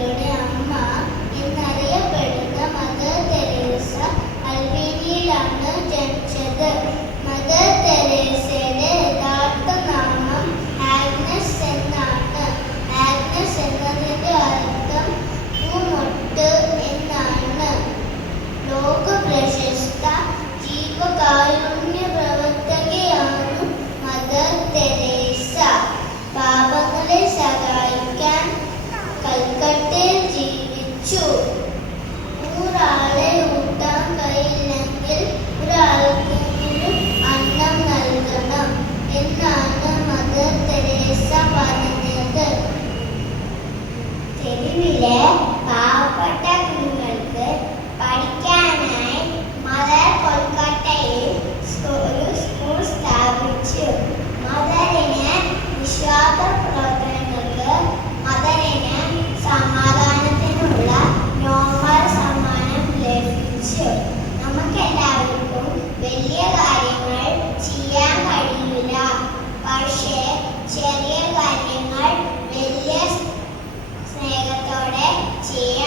കുട്ടികളുടെ അമ്മ എന്നറിയപ്പെടുന്ന മദർ തെരേസ അൽബേനിയയിലാണ് ജനിച്ചത്. മദർ തെരേസയുടെ യഥാർത്ഥ നാമം ആഗ്നസ് എന്നാണ്. ആഗ്നസ് എന്നതിന്റെ അർത്ഥം പൂമൊട്ട് എന്നാണ്. ലോക പ്രശസ്ത ജീവകാരുണ്യ പ്രവർത്തകയാണ് മദർ തെരേസ. പാപങ്ങളെ സഹായിക്കാൻ കൽക്കട്ടയിൽ ജീവിച്ചു. 100 ആളെ ഊട്ടാൻ കഴിയില്ലെങ്കിൽ ഒരാൾക്കെങ്കിലും അന്നം നൽകണം എന്നാണ് മദർ തെരേസ പറഞ്ഞത്. തെരുവിലെ പാവപ്പെട്ട കുഞ്ഞുങ്ങൾക്ക് പഠിക്കാനായി മദർ കൊൽക്കട്ടയിൽ ഒരു സ്കൂൾ സ്ഥാപിച്ചു. മദറിന് വിശ്വാസ പ്രവർത്തനങ്ങൾക്ക് മദറിന് സമാധാനത്തിനുള്ള നോബൽ സമ്മാനം ലഭിച്ചു. നമുക്കെല്ലാവർക്കും വലിയ കാര്യങ്ങൾ ചെയ്യാൻ കഴിയില്ല, പക്ഷേ ചെറിയ കാര്യങ്ങൾ വലിയ സ്നേഹത്തോടെ ചെയ്യാൻ